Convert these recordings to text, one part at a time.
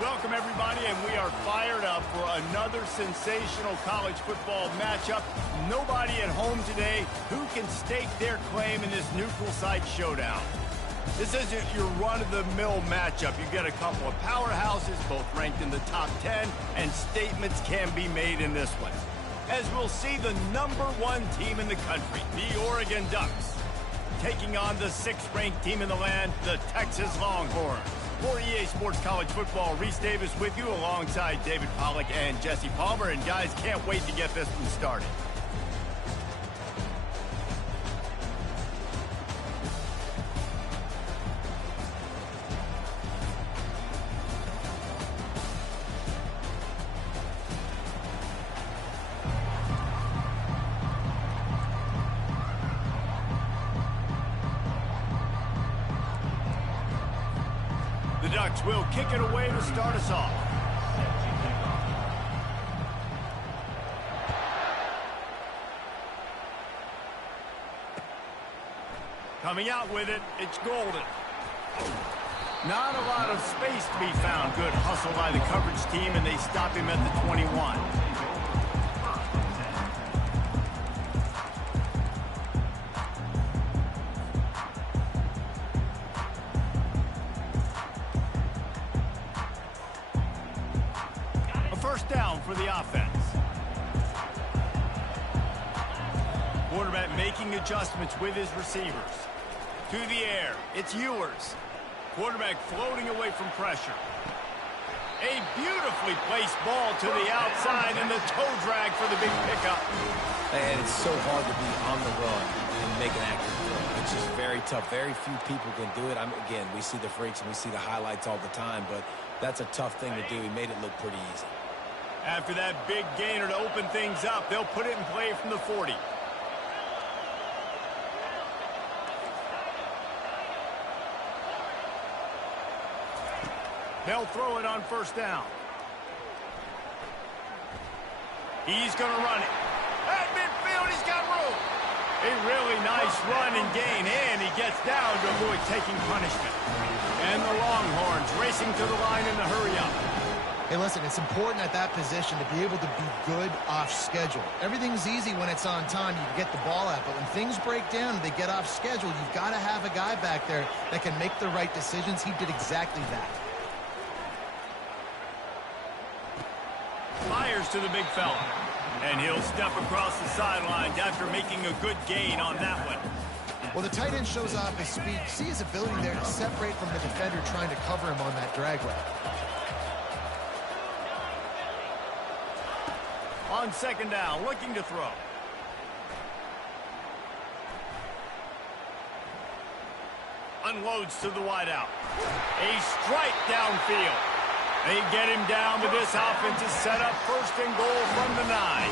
Welcome, everybody, and we are fired up for another sensational college football matchup. Nobody at home today who can stake their claim in this neutral site showdown. This isn't your run-of-the-mill matchup. You get a couple of powerhouses, both ranked in the top 10, and statements can be made in this one. As we'll see the #1 team in the country, the Oregon Ducks, taking on the 6th-ranked team in the land, the Texas Longhorns. For EA Sports College Football, Reese Davis with you alongside David Pollack and Jesse Palmer. And guys, can't wait to get this one started. The Ducks will kick it away to start us off. Coming out with it, it's Golden. Not a lot of space to be found. Good hustle by the coverage team, and they stop him at the 21. First down for the offense. Quarterback making adjustments with his receivers. To the air, it's Ewers. Quarterback floating away from pressure. A beautifully placed ball to the outside, and the toe drag for the big pickup. And it's so hard to be on the run and make an accurate throw. It's just very tough. Very few people can do it. Again, we see the freaks and we see the highlights all the time, but that's a tough thing to do. He made it look pretty easy. After that big gainer to open things up, they'll put it in play from the 40. They'll throw it on first down. He's going to run it. At midfield, he's got room. A really nice run and gain, and he gets down to avoid taking punishment. And the Longhorns racing to the line in the hurry-up. Hey, listen, it's important at that position to be able to be good off schedule. Everything's easy when it's on time. You can get the ball out, but when things break down and they get off schedule, you've got to have a guy back there that can make the right decisions. He did exactly that. Fires to the big fella, and he'll step across the sidelines after making a good gain on that one. Well, the tight end shows off his speed. See his ability there to separate from the defender trying to cover him on that drag route. On second down, looking to throw. Unloads to the wideout. A strike downfield. They get him down, but this offense is set up first and goal from the 9.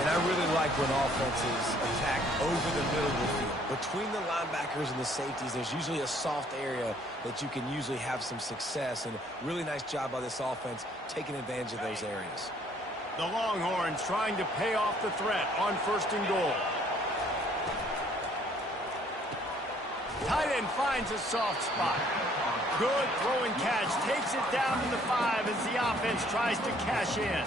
And I really like when offenses attack over the middle of the field. Between the linebackers and the safeties, there's usually a soft area that you can usually have some success. And a really nice job by this offense taking advantage of those areas. The Longhorns trying to pay off the threat on first and goal. Tight end finds a soft spot. Good throwing catch. Takes it down to the 5 as the offense tries to cash in.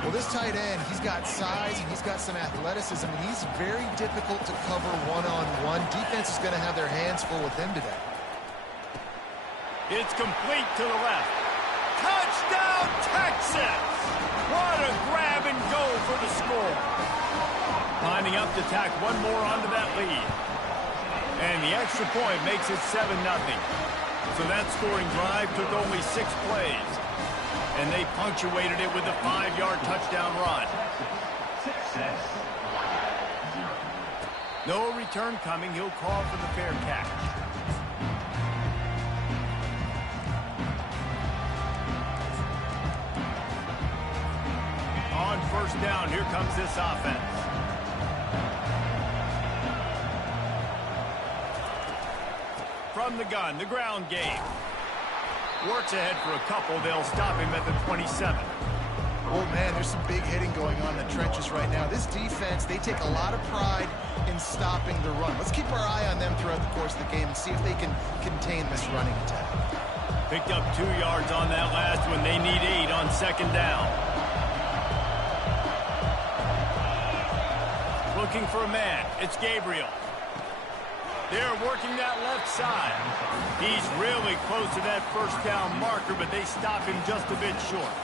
Well, this tight end, he's got size and he's got some athleticism, and he's very difficult to cover one-on-one. Defense is going to have their hands full with him today. It's complete to the left. Touchdown, Texas! What a grab and go for the score. Lining up to tack one more onto that lead. And the extra point makes it 7-0. So that scoring drive took only 6 plays. And they punctuated it with a 5-yard touchdown run. No return coming. He'll call for the fair catch. On first down, here comes this offense. From the gun, the ground game. Works ahead for a couple. They'll stop him at the 27. Oh, man, there's some big hitting going on in the trenches right now. This defense, they take a lot of pride in stopping the run. Let's keep our eye on them throughout the course of the game and see if they can contain this running attack. Picked up 2 yards on that last one. They need 8 on second down. Looking for a man. It's Gabriel. They're working that left side. He's really close to that first down marker, but they stop him just a bit short.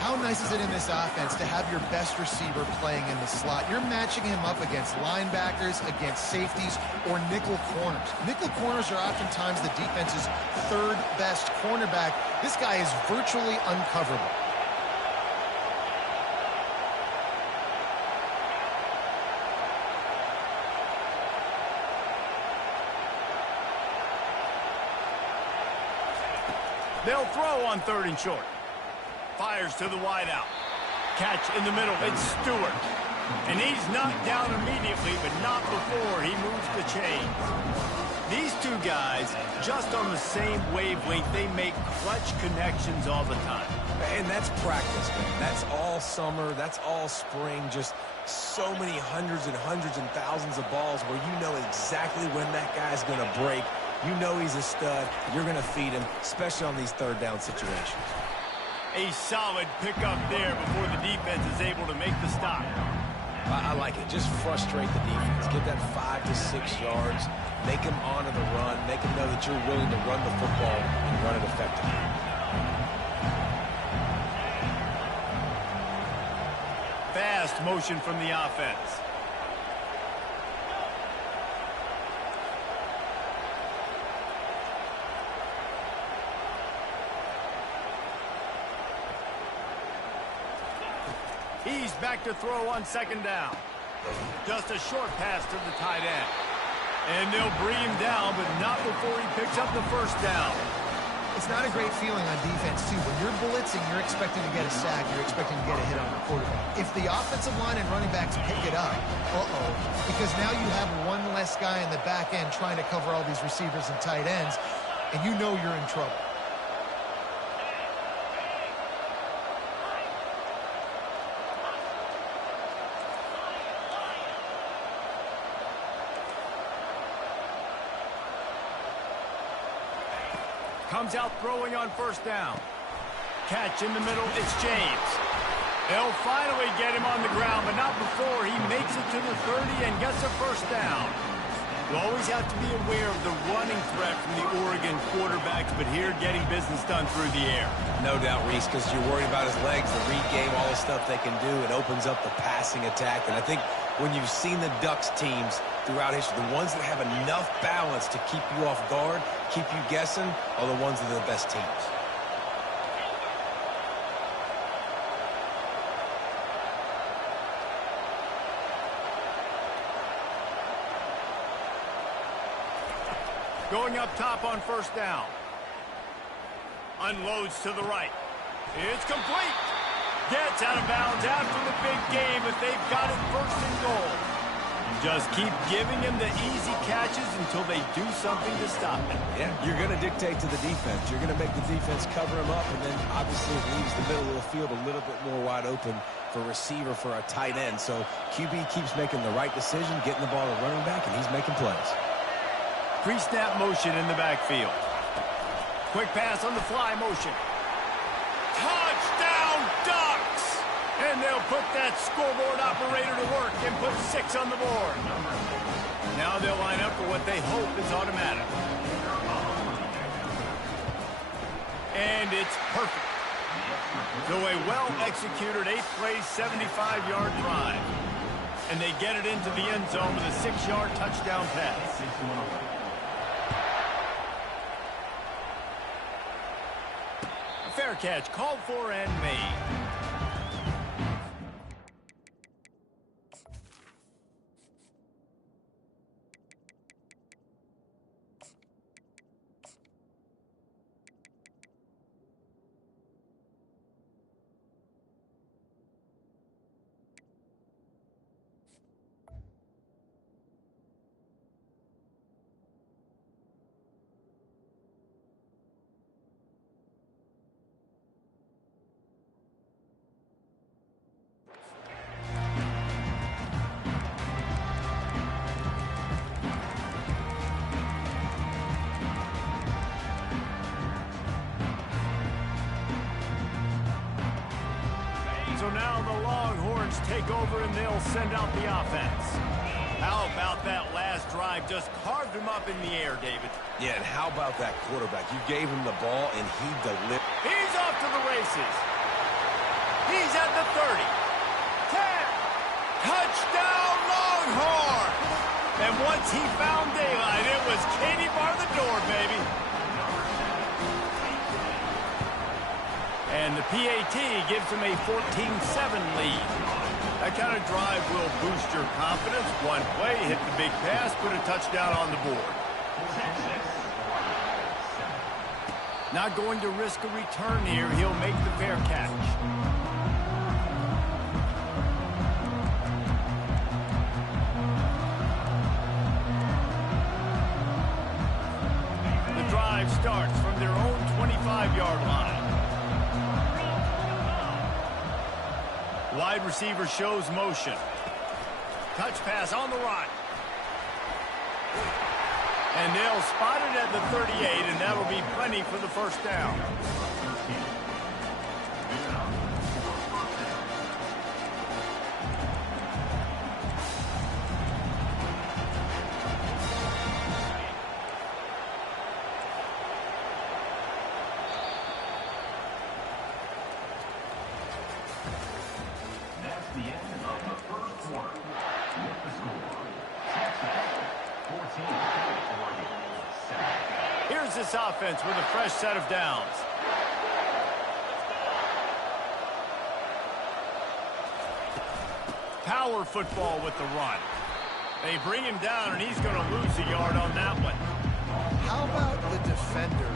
How nice is it in this offense to have your best receiver playing in the slot? You're matching him up against linebackers, against safeties, or nickel corners. Nickel corners are oftentimes the defense's third best cornerback. This guy is virtually uncoverable. They'll throw on 3rd and short. Fires to the wideout. Catch in the middle. It's Stewart. And he's knocked down immediately, but not before he moves the chains. These two guys, just on the same wavelength, they make clutch connections all the time. And that's practice, man. That's all summer. That's all spring. Just so many hundreds and thousands of balls where you know exactly when that guy's going to break. You know he's a stud. You're going to feed him, especially on these 3rd down situations. A solid pickup there before the defense is able to make the stop. I like it. Just frustrate the defense. Get that 5 to 6 yards. Make them honor the run. Make them know that you're willing to run the football and run it effectively. Fast motion from the offense. He's back to throw on second down. Just a short pass to the tight end. And they'll bring him down, but not before he picks up the first down. It's not a great feeling on defense, too. When you're blitzing, you're expecting to get a sack. You're expecting to get a hit on the quarterback. If the offensive line and running backs pick it up, because now you have one less guy in the back end trying to cover all these receivers and tight ends, and you know you're in trouble. Comes out throwing on first down. Catch in the middle, it's James. They'll finally get him on the ground, but not before he makes it to the 30 and gets a first down. You always have to be aware of the running threat from the Oregon quarterbacks, but here getting business done through the air. No doubt, Reese, because you're worried about his legs, the read game, all the stuff they can do. It opens up the passing attack, and I think when you've seen the Ducks teams throughout history, the ones that have enough balance to keep you off guard, keep you guessing, are the ones that are the best teams. Going up top on first down. Unloads to the right. It's complete. Gets out of bounds after the big game, but they've got it first and goal. Just keep giving him the easy catches until they do something to stop it. Yeah, you're going to dictate to the defense. You're going to make the defense cover him up, and then obviously it leaves the middle of the field a little bit more wide open for a receiver, for a tight end. So QB keeps making the right decision, getting the ball to running back, and he's making plays. Pre-snap motion in the backfield. Quick pass on the fly motion. Touchdown, Ducks! And they'll put that scoreboard operator to work and put 6 on the board. Now they'll line up for what they hope is automatic. And it's perfect. So a well-executed 8-play, 75-yard drive. And they get it into the end zone with a 6-yard touchdown pass. Fair catch, called for and made. So now the Longhorns take over and they'll send out the offense. How about that last drive? Just carved him up in the air, David. Yeah, and how about that quarterback? You gave him the ball, and he delivered. He's off to the races. He's at the 30. 10. Touchdown, Longhorn! And once he found daylight, it was Katie bar the door, baby. And the PAT gives him a 14-7 lead. That kind of drive will boost your confidence. One play, hit the big pass, put a touchdown on the board. Not going to risk a return here. He'll make the fair catch. The drive starts from their own 25-yard line. Wide receiver shows motion. Touch pass on the run. And they'll spot it at the 38, and that'll be plenty for the first down. Here's this offense with a fresh set of downs. Power football with the run. They bring him down, and he's going to lose a yard on that one. How about the defender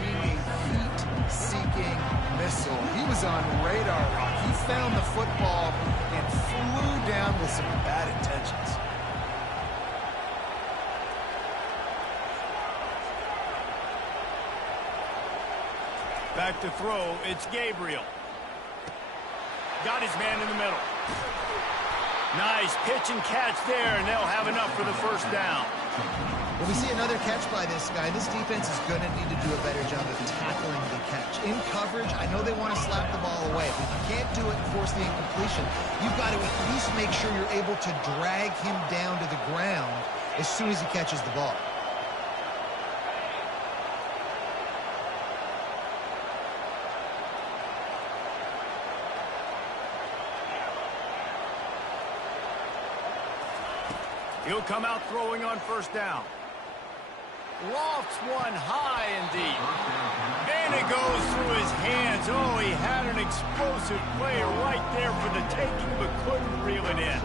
being a heat-seeking missile? He was on radar rock. He found the football and flew down with some bad intentions. Back to throw, it's Gabriel. Got his man in the middle. Nice pitch and catch there, and they'll have enough for the first down. When we see another catch by this guy, this defense is going to need to do a better job of tackling the catch. In coverage, I know they want to slap the ball away. But if you can't do it and force the incompletion, you've got to at least make sure you're able to drag him down to the ground as soon as he catches the ball. He'll come out throwing on first down. Lofts one high and deep. And it goes through his hands. Oh, he had an explosive play right there for the taking, but couldn't reel it in.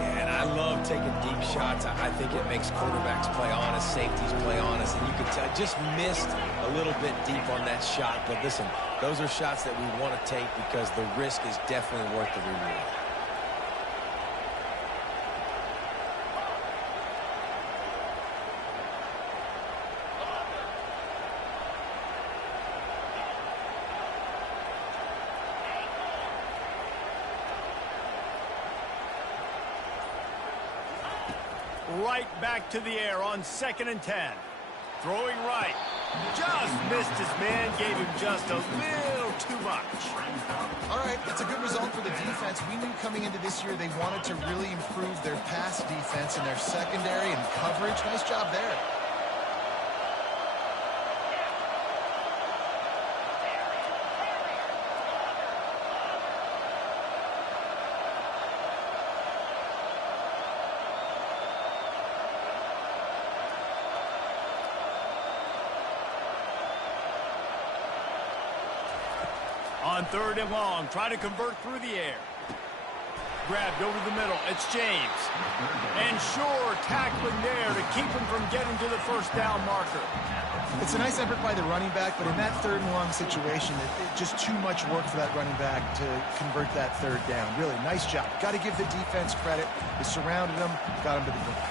Yeah, and I love taking deep shots. I think it makes quarterbacks play honest, safeties play honest, and you can tell just missed a little bit deep on that shot. But listen, those are shots that we want to take because the risk is definitely worth the reward. Right back to the air on 2nd and 10. Throwing right. Just missed his man, gave him just a little too much. All right, it's a good result for the defense. We knew coming into this year they wanted to really improve their pass defense and their secondary and coverage. Nice job there. On 3rd and long, try to convert through the air. Grabbed over the middle, it's James. And sure, tackling there to keep him from getting to the first down marker. It's a nice effort by the running back, but in that 3rd and long situation, it's just too much work for that running back to convert that 3rd down. Really, nice job. Got to give the defense credit. They surrounded him, got him to the goal.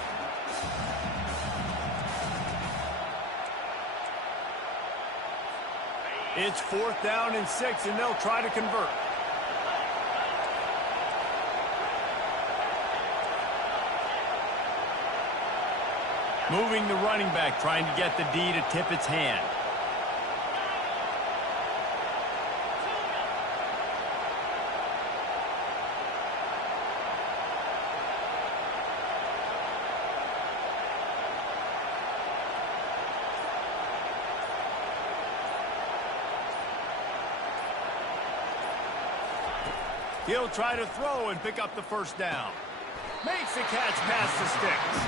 It's 4th down and 6, and they'll try to convert. Moving the running back, trying to get the D to tip its hand. He'll try to throw and pick up the first down. Makes the catch past the sticks.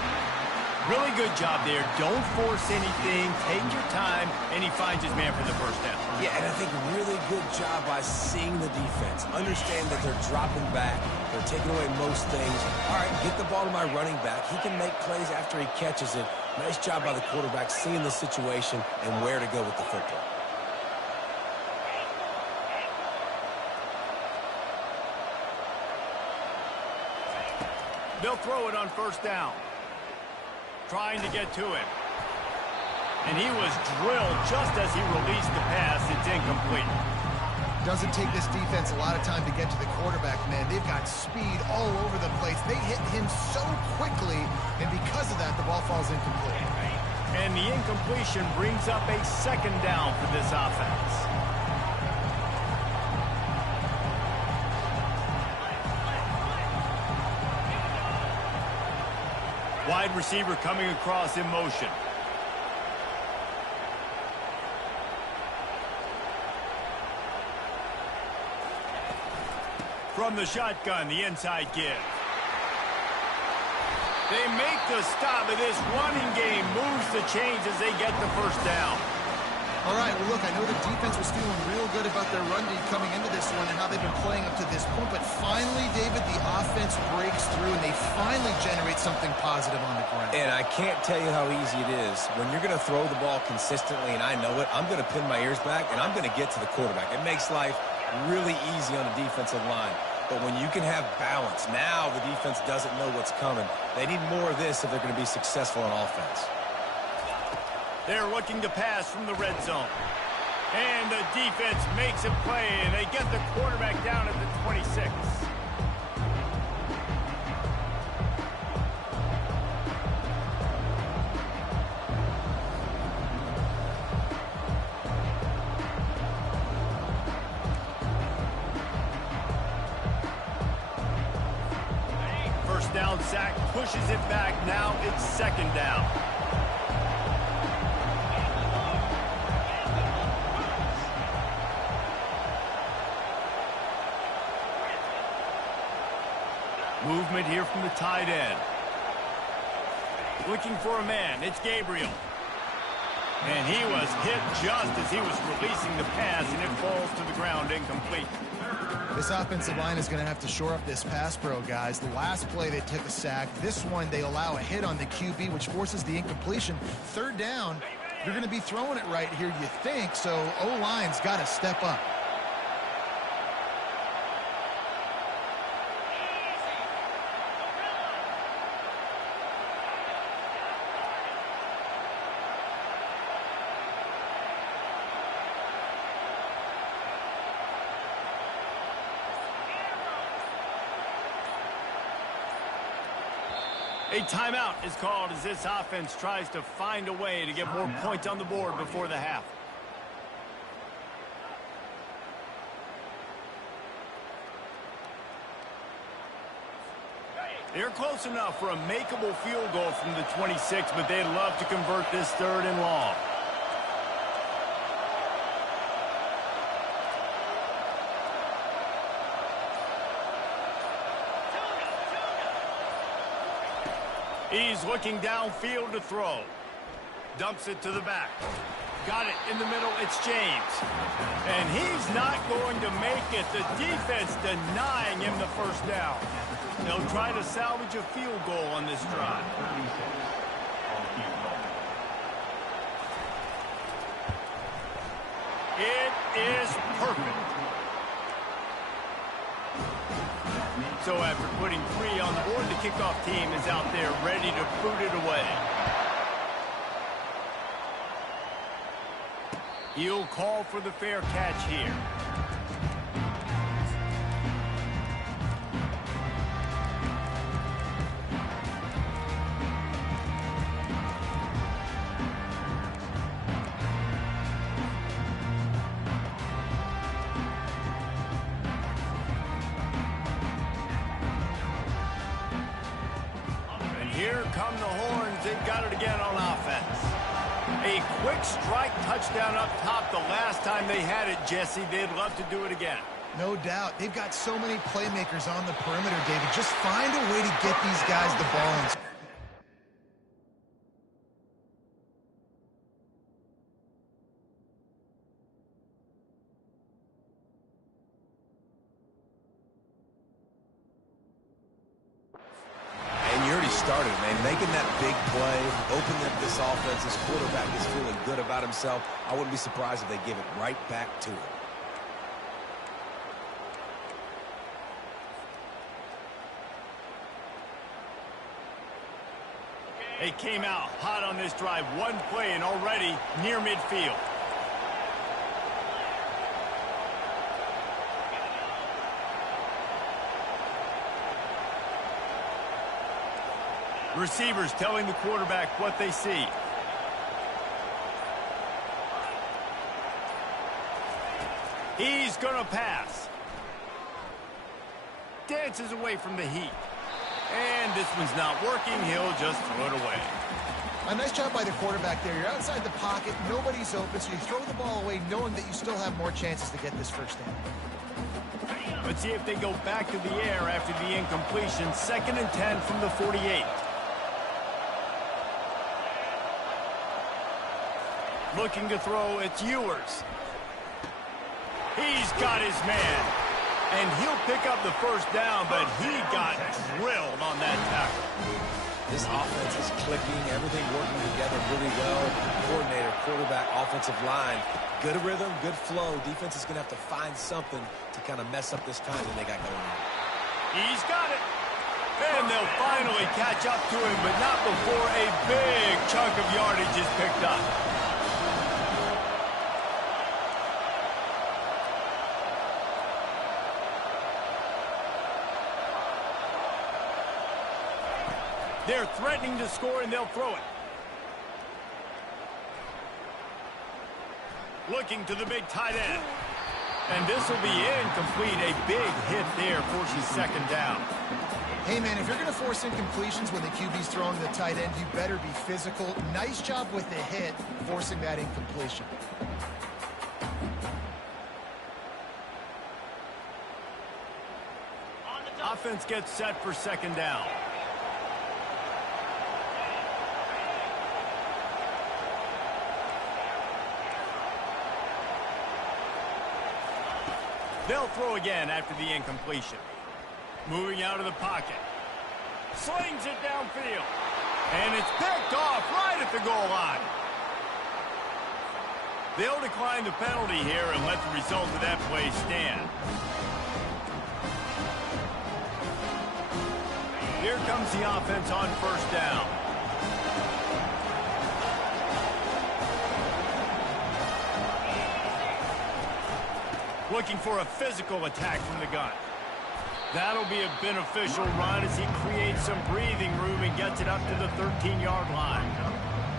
Really good job there. Don't force anything. Take your time, and he finds his man for the first down. Yeah, and I think really good job by seeing the defense. Understand that they're dropping back. They're taking away most things. All right, get the ball to my running back. He can make plays after he catches it. Nice job by the quarterback seeing the situation and where to go with the football. They'll throw it on first down. Trying to get to him. And he was drilled just as he released the pass. It's incomplete. Doesn't take this defense a lot of time to get to the quarterback, man. They've got speed all over the place. They hit him so quickly, and because of that, the ball falls incomplete. And the incompletion brings up a second down for this offense. Wide receiver coming across in motion. From the shotgun, the inside give. They make the stop, and this running game moves the chains as they get the first down. All right, well, look, I know the defense was feeling real good about their run D coming into this one and how they've been playing up to this point, but finally, David, the offense breaks through, and they finally generate something positive on the ground. And I can't tell you how easy it is. When you're going to throw the ball consistently, and I know it, I'm going to pin my ears back, and I'm going to get to the quarterback. It makes life really easy on the defensive line. But when you can have balance, now the defense doesn't know what's coming. They need more of this if they're going to be successful on offense. They're looking to pass from the red zone. And the defense makes a play, and they get the quarterback down at the 26. First down sack, pushes it back. Now it's second down. Movement here from the tight end. Looking for a man. It's Gabriel. And he was hit just as he was releasing the pass, and it falls to the ground incomplete. This offensive line is going to have to shore up this pass pro, guys. The last play, they took a sack. This one, they allow a hit on the QB, which forces the incompletion. Third down, you're going to be throwing it right here, you think, so O-line's got to step up. A timeout is called as this offense tries to find a way to get more points on the board before the half. They're close enough for a makeable field goal from the 26, but they'd love to convert this third and long. He's looking downfield to throw. Dumps it to the back. Got it in the middle. It's James. And he's not going to make it. The defense denying him the first down. They'll try to salvage a field goal on this drive. It is perfect. So after putting 3 on the board, the kickoff team is out there ready to boot it away. He'll call for the fair catch here. Here come the horns. They've got it again on offense. A quick strike touchdown up top the last time they had it, Jesse. They'd love to do it again. No doubt. They've got so many playmakers on the perimeter, David. Just find a way to get these guys the ball. And you already started, man. Making that big play, opening up this offense. This quarterback is feeling good about himself. I wouldn't be surprised if they give it right back to him. They came out hot on this drive. One play and already near midfield. Receivers telling the quarterback what they see. He's going to pass. Dances away from the heat. And this one's not working. He'll just throw it away. A nice job by the quarterback there. You're outside the pocket. Nobody's open, so you throw the ball away knowing that you still have more chances to get this first down. Let's see if they go back to the air after the incompletion. 2nd and 10 from the 48. Looking to throw, it's Ewers. He's got his man. And he'll pick up the first down, but he got drilled on that tackle. This offense is clicking, everything working together really well. Coordinator, quarterback, offensive line. Good rhythm, good flow. Defense is going to have to find something to kind of mess up this time that they got going on. He's got it. And they'll finally catch up to him, but not before a big chunk of yardage is picked up. They're threatening to score, and they'll throw it. Looking to the big tight end. And this will be incomplete. A big hit there forces 2nd down. Hey, man, if you're going to force incompletions when the QB's throwing the tight end, you better be physical. Nice job with the hit, forcing that incompletion. Offense gets set for 2nd down. They'll throw again after the incompletion. Moving out of the pocket. Slings it downfield. And it's picked off right at the goal line. They'll decline the penalty here and let the result of that play stand. Here comes the offense on 1st down. Looking for a physical attack from the gun. That'll be a beneficial run as he creates some breathing room and gets it up to the 13-yard line.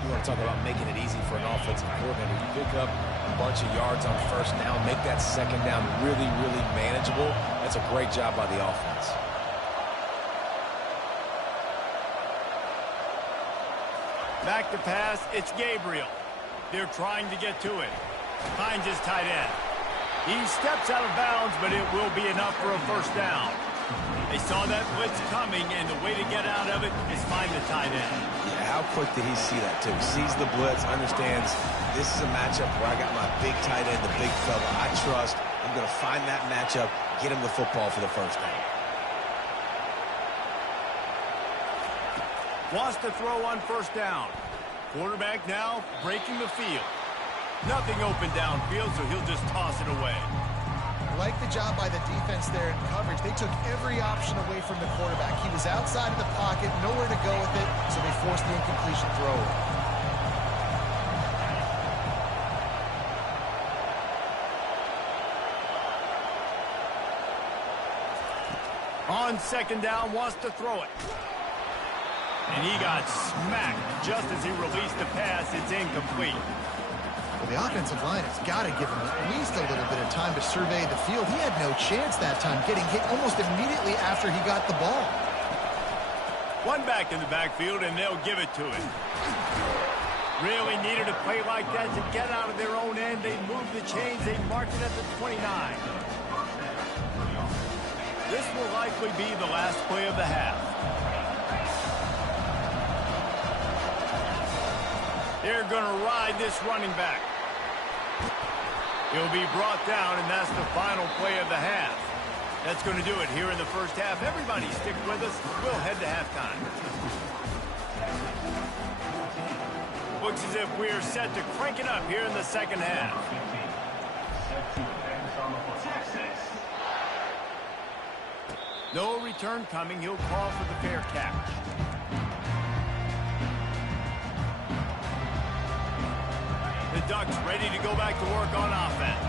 You want to talk about making it easy for an offensive coordinator. You pick up a bunch of yards on 1st down, make that 2nd down really, really manageable. That's a great job by the offense. Back to pass, it's Gabriel. They're trying to get to it. Finds his tight end. He steps out of bounds, but it will be enough for a 1st down. They saw that blitz coming, and the way to get out of it is find the tight end. Yeah, how quick did he see that, too? Sees the blitz, understands this is a matchup where I got my big tight end, the big fella I trust. I'm going to find that matchup, get him the football for the 1st down. Wants to throw on 1st down. Quarterback now breaking the field. Nothing open downfield, so he'll just toss it away. Like the job by the defense there in coverage. They took every option away from the quarterback. He was outside of the pocket, nowhere to go with it, so they forced the incompletion throw. On 2nd down, wants to throw it. And he got smacked just as he released the pass. It's incomplete. Well, the offensive line has got to give him at least a little bit of time to survey the field. He had no chance that time, getting hit almost immediately after he got the ball. One back in the backfield, and they'll give it to him. Really needed a play like that to get out of their own end. They moved the chains. They marked it at the 29. This will likely be the last play of the half. They're going to ride this running back. He'll be brought down, and that's the final play of the half. That's going to do it here in the first half. Everybody stick with us. We'll head to halftime. Looks as if we're set to crank it up here in the second half. No return coming. He'll call for the fair catch. The Ducks ready to go back to work on offense.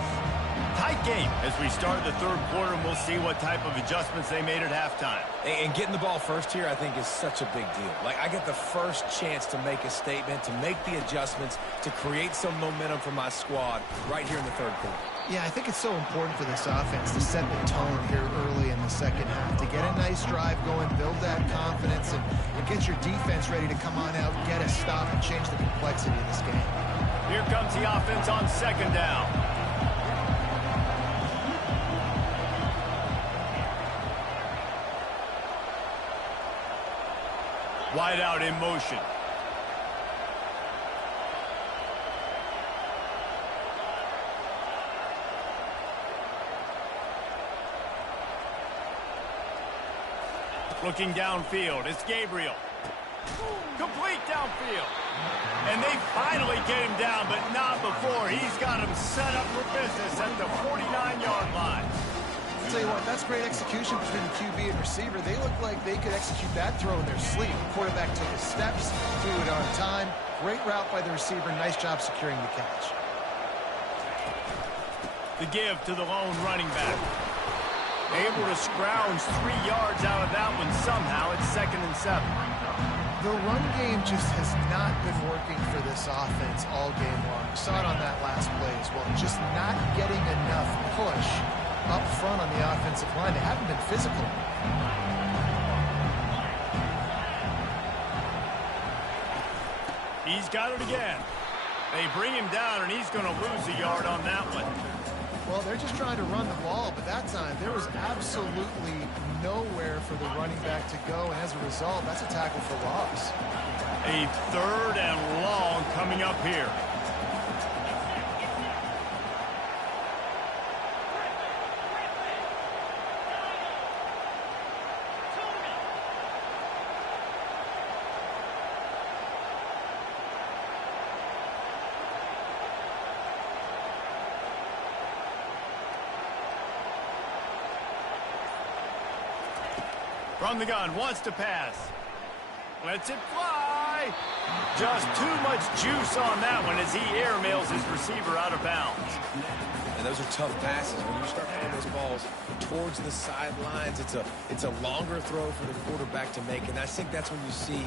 Tight game as we start the third quarter, and we'll see what type of adjustments they made at halftime. And getting the ball first here, I think, is such a big deal. Like, I get the first chance to make a statement, to make the adjustments, to create some momentum for my squad right here in the third quarter. Yeah, I think it's so important for this offense to set the tone here early in the second half, to get a nice drive going, build that confidence, and get your defense ready to come on out, get a stop, and change the complexity of this game. Here comes the offense on second down. Wide out in motion. Looking downfield, it's Gabriel. Complete downfield. And they finally get him down, but not before. He's got him set up for business at the 49-yard line. I'll tell you what, that's great execution between the QB and receiver. They look like they could execute that throw in their sleep. The quarterback took his steps, threw it on time. Great route by the receiver. Nice job securing the catch. The give to the lone running back. Able to scrounge 3 yards out of that one somehow. It's 2nd and 7. The run game just has not been working for this offense all game long. We saw it on that last play as well. Just not getting enough push up front on the offensive line. They haven't been physical. He's got it again. They bring him down, and he's going to lose a yard on that one. Well, they're just trying to run the ball, but that time there was absolutely nowhere for the running back to go, and as a result, that's a tackle for loss. A 3rd and long coming up here. From the gun, wants to pass. Lets it fly. Just too much juice on that one as he airmails his receiver out of bounds. And those are tough passes. When you start throwing those balls towards the sidelines, it's a longer throw for the quarterback to make. And I think that's when you see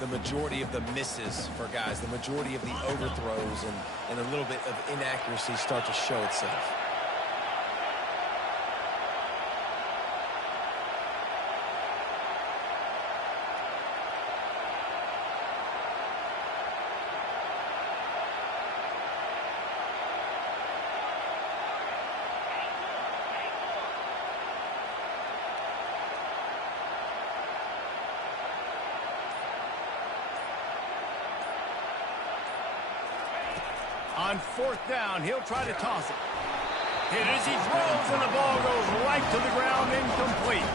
the majority of the misses for guys, the majority of the overthrows and a little bit of inaccuracy start to show itself. On 4th down, he'll try to toss it. Hit as he throws, and the ball goes right to the ground, incomplete.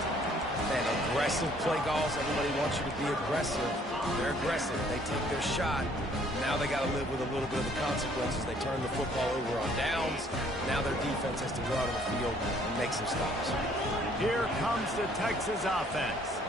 Man, aggressive play calls. Everybody wants you to be aggressive. They're aggressive. They take their shot. Now they got to live with a little bit of the consequences. They turn the football over on downs. Now their defense has to go out on the field and make some stops. Here comes the Texas offense.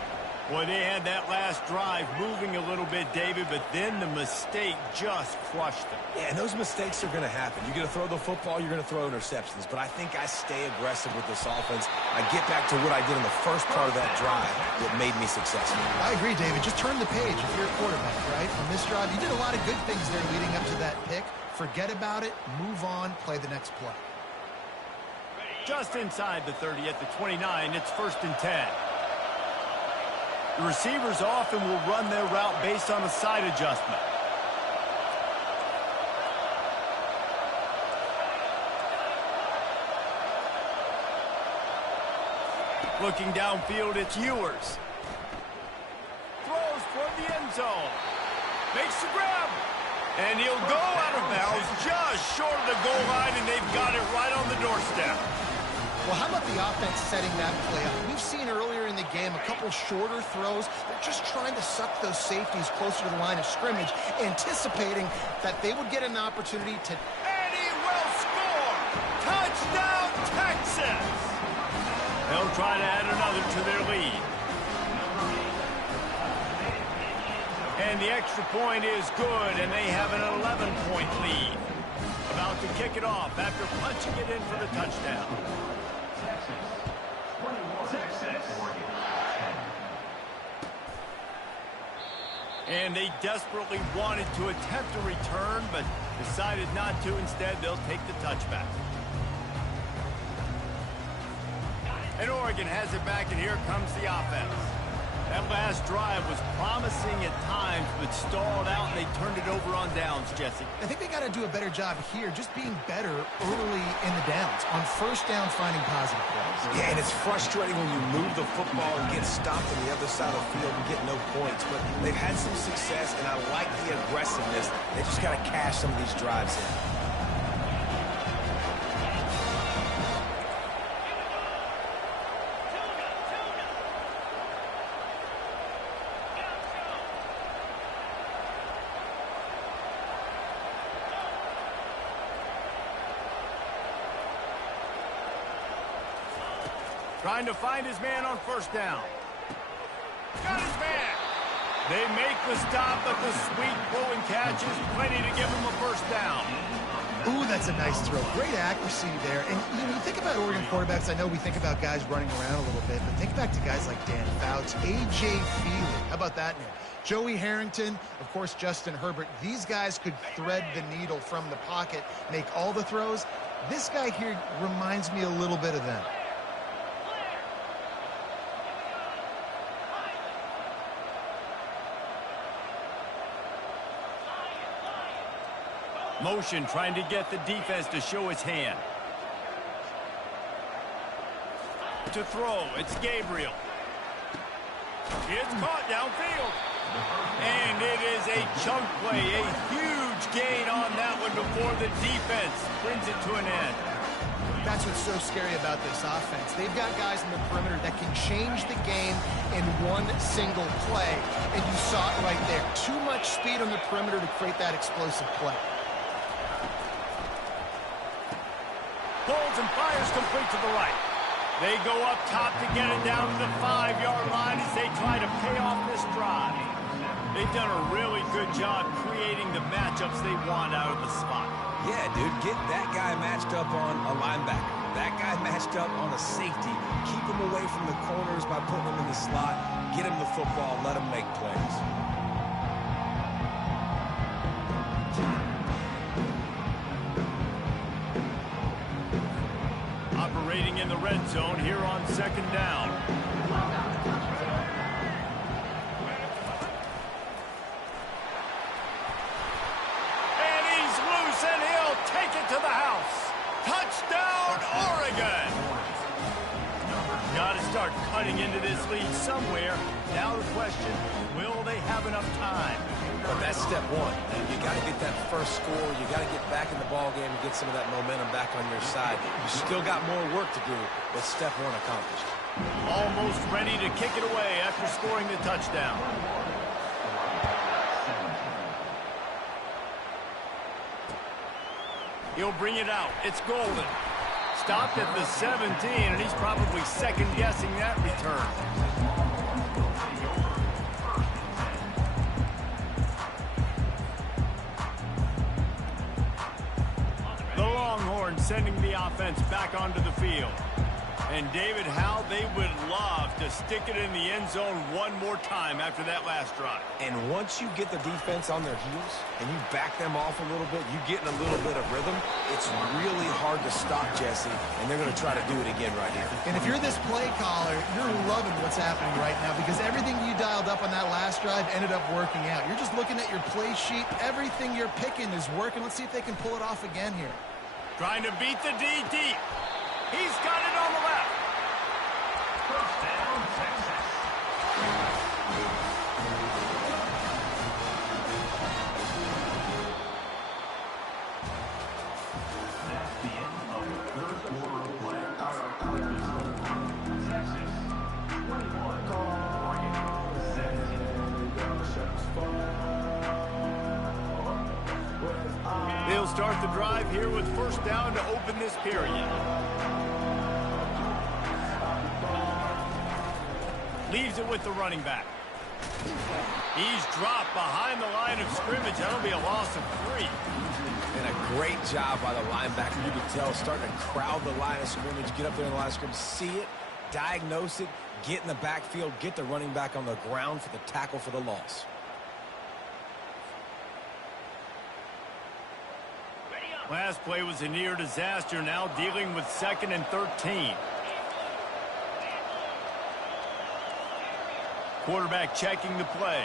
Boy, they had that last drive moving a little bit, David, but then the mistake just crushed them. Yeah, and those mistakes are going to happen. You're going to throw the football, you're going to throw interceptions. But I think I stay aggressive with this offense. I get back to what I did in the first part of that drive that made me successful. I agree, David. Just turn the page if you're a quarterback, right? On this drive, you did a lot of good things there leading up to that pick. Forget about it, move on, play the next play. Just inside the 30 at the 29, it's 1st and 10. The receivers often will run their route based on a side adjustment. Looking downfield, it's Ewers. Throws for the end zone. Makes the grab. And he'll go out of bounds just short of the goal line, and they've got it right on the doorstep. Well, how about the offense setting that play up? We've seen earlier in the game a couple shorter throws. They're just trying to suck those safeties closer to the line of scrimmage, anticipating that they would get an opportunity to... And he will score! Touchdown, Texas! They'll try to add another to their lead. And the extra point is good, and they have an 11-point lead. About to kick it off after punching it in for the touchdown. And they desperately wanted to attempt a return, but decided not to. Instead, they'll take the touchback. And Oregon has it back, and here comes the offense. That last drive was promising at times, but stalled out, and they turned it over on downs, Jesse. I think they got to do a better job here, just being better early in the downs. On first down, finding positive plays. Yeah, and it's frustrating when you move the football and get stopped on the other side of the field and get no points. But they've had some success, and I like the aggressiveness. They just got to cash some of these drives in. Trying to find his man on first down. Got his man. They make the stop, but the sweet throw and catch is plenty to give him a first down. Ooh, that's a nice throw. Great accuracy there. And you know, you think about Oregon quarterbacks, I know we think about guys running around a little bit, but think back to guys like Dan Fouts, A.J. Feely. How about that name? Joey Harrington, of course, Justin Herbert. These guys could thread the needle from the pocket, make all the throws. This guy here reminds me a little bit of them. Motion trying to get the defense to show his hand. To throw, it's Gabriel. It's caught downfield. And it is a chunk play, a huge gain on that one before the defense brings it to an end. That's what's so scary about this offense. They've got guys in the perimeter that can change the game in one single play, and you saw it right there. Too much speed on the perimeter to create that explosive play. Pulls and fires complete to the right. They go up top to get it down to the 5-yard line as they try to pay off this drive. They've done a really good job creating the matchups they want out of the spot. Yeah, dude, get that guy matched up on a linebacker. That guy matched up on a safety. Keep him away from the corners by putting him in the slot. Get him the football, let him make plays. Operating in the red zone here on second down. And he's loose, and he'll take it to the house. Touchdown, Oregon! Got to start cutting into this lead somewhere. Now the question, will they have enough time? But that's step one. You got to get that first score. You got to get back in the ball game and get some of that momentum back on your side. You still got more work to do, but step one accomplished. Almost ready to kick it away after scoring the touchdown. He'll bring it out. It's Golden. Stopped at the 17, and he's probably second-guessing that return. The Longhorns sending the offense back onto the field. And David, how they would love to stick it in the end zone one more time after that last drive. And once you get the defense on their heels and you back them off a little bit, you get in a little bit of rhythm, it's really hard to stop, Jesse, and they're going to try to do it again right here. And if you're this play caller, you're loving what's happening right now because everything you dialed up on that last drive ended up working out. You're just looking at your play sheet. Everything you're picking is working. Let's see if they can pull it off again here. Trying to beat the D deep. He's got it on the left. They'll start the drive here with first down to open this period. Leaves it with the running back. He's dropped behind the line of scrimmage. That'll be a loss of 3. And a great job by the linebacker. You can tell, starting to crowd the line of scrimmage, get up there in the line of scrimmage, see it, diagnose it, get in the backfield, get the running back on the ground for the tackle for the loss. Last play was a near disaster, now dealing with 2nd and 13. Quarterback checking the play.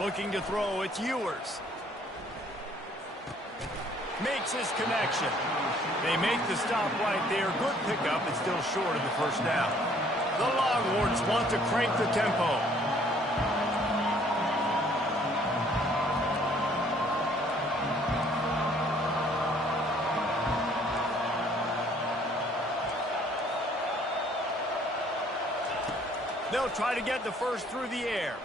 Looking to throw, it's Ewers. Makes his connection. They make the stop right there. Good pickup, but still short of the first down. The Longhorns want to crank the tempo. They'll try to get the first through the air.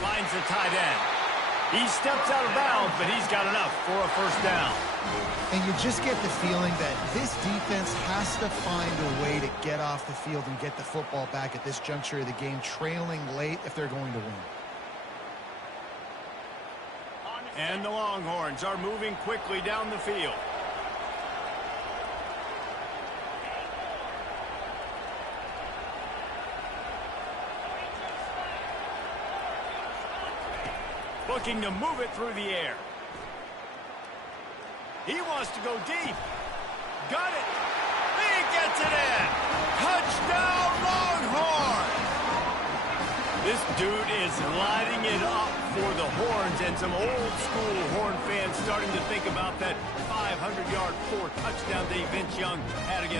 Finds the tight end. He steps out of bounds, but he's got enough for a first down. And you just get the feeling that this defense has to find a way to get off the field and get the football back at this juncture of the game, trailing late if they're going to win. And the Longhorns are moving quickly down the field. Looking to move it through the air. He wants to go deep. Got it. He gets it in. Touchdown, Longhorns. This dude is lighting it up for the Horns, and some old-school Horn fans starting to think about that 500-yard 4 touchdown day Vince Young had against